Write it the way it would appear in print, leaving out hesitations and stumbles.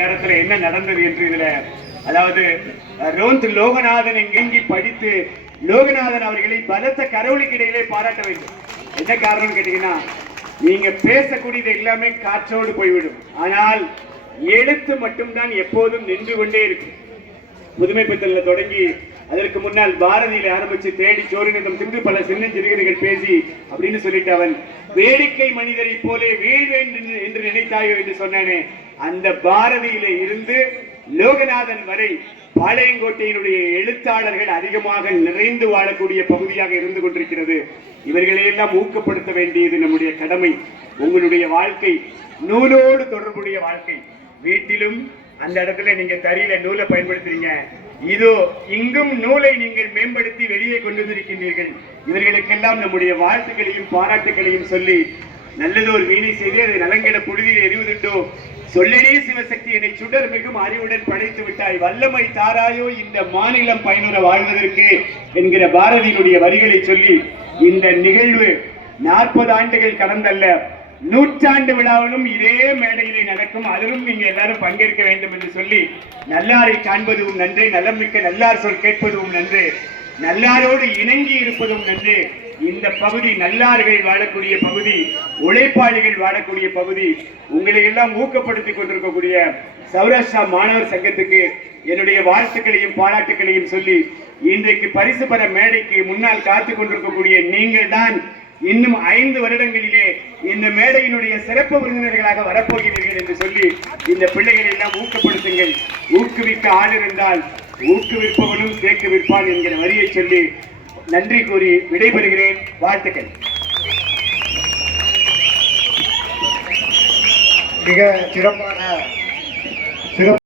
நேரத்தில் என்ன நடந்தது என்று இதுல அதாவது ரோந்த் லோகநாதன் எங்கெங்கி படித்து லோகநாதன் அவர்களை பலத்த கரவொலிக்கு இடையிலே பாராட்ட வேண்டும். என்ன காரணம் கேட்டீங்கன்னா, நீங்க பேசக்கூடியது எல்லாமே காற்றோடு போய்விடும், ஆனால் எழுத்து மட்டும்தான் எப்போதும் நின்று கொண்டே இருக்கு. புதுமை பித்தல்ல தொடங்கி அதற்கு முன்னால் பாரதியில ஆரம்பிச்சு தேடி சோறுநிதம் தின்று பல சின்ன சிறுகதைகள் பேசி அப்படின்னு சொல்லிட்டு அவன் வேடிக்கை மனிதரை போலே வீழ்வேன் என்று நினைத்தாயோ என்று சொன்னானே, அந்த பாரதியில இருந்து லோகநாதன் வரை பாளையங்கோட்டையினுடைய எழுத்தாளர்கள் அதிகமாக நிறைந்து வாழக்கூடிய பகுதியாக இருந்து கொண்டிருக்கிறது. இவர்களையெல்லாம் ஊக்கப்படுத்த வேண்டியது நம்முடைய கடமை. உங்களுடைய வாழ்க்கை நூலோடு தொடர்புடைய வாழ்க்கை. வீட்டிலும் அந்த இடத்துல நீங்க தறியில நூலை பயன்படுத்துறீங்க, இதோ இங்கும் நூலை நீங்கள் மேம்படுத்தி வெளியே கொண்டு வந்திருக்கின்றீர்கள். இவர்களுக்கெல்லாம் நம்முடைய வாழ்த்துக்களையும் பாராட்டுகளையும் சொல்லி, நல்லதோர் வீணை செய்து அதை நலங்கெட புழுதியில் எறிவதுண்டோ, சொல்லனே சிவசக்தி என்னை சுடர் மிகும் அறிவுடன் படைத்து விட்டாய், வல்லமை தாராயோ இந்த மாநிலம் பயனுற வாழ்வதற்கு என்கிற பாரதியினுடைய வரிகளை சொல்லி, இந்த நிகழ்வு 40 ஆண்டுகள் கடந்தல்ல 100 விழாவிலும் இதே மேடையிலே நடக்கும், அதிலும் நீங்க எல்லாரும் பங்கேற்க வேண்டும் என்று சொல்லி, நல்லாரை காண்பதும் நன்று, நலமிக்க நல்லார் சொல் கேட்பதும் நன்று, நல்லாரோடு இணங்கி இருப்பதும் நன்று. இந்த பகுதி நல்லார்கள் வாழக்கூடிய பகுதி, உழைப்பாளிகள் வாழக்கூடிய பகுதி. உங்களை எல்லாம் ஊக்கப்படுத்திக் கொண்டிருக்கக்கூடிய சௌராஷ்டிரா மாணவர் சங்கத்துக்கு என்னுடைய வாழ்த்துக்களையும் பாராட்டுகளையும் சொல்லி, இன்றைக்கு பரிசு பெற மேடைக்கு முன்னால் காத்துக் கொண்டிருக்கக்கூடிய நீங்கள் தான் இன்னும் 5 வருடங்களிலே இந்த மேடையினுடைய சிறப்பு விருந்தினர்களாக வரப்போகிறீர்கள் என்று சொல்லி, இந்த பிள்ளைகளை எல்லாம் ஊக்கப்படுத்துங்கள். ஊக்குவிக்க ஆள் இருந்தால் ஊக்குவிப்பவனும் சேர்க்கு விற்பான் என்கிற வரியை சொல்லி நன்றி கூறி விடைபெறுகிறேன். வாழ்த்துக்கள். மிக சிறப்பான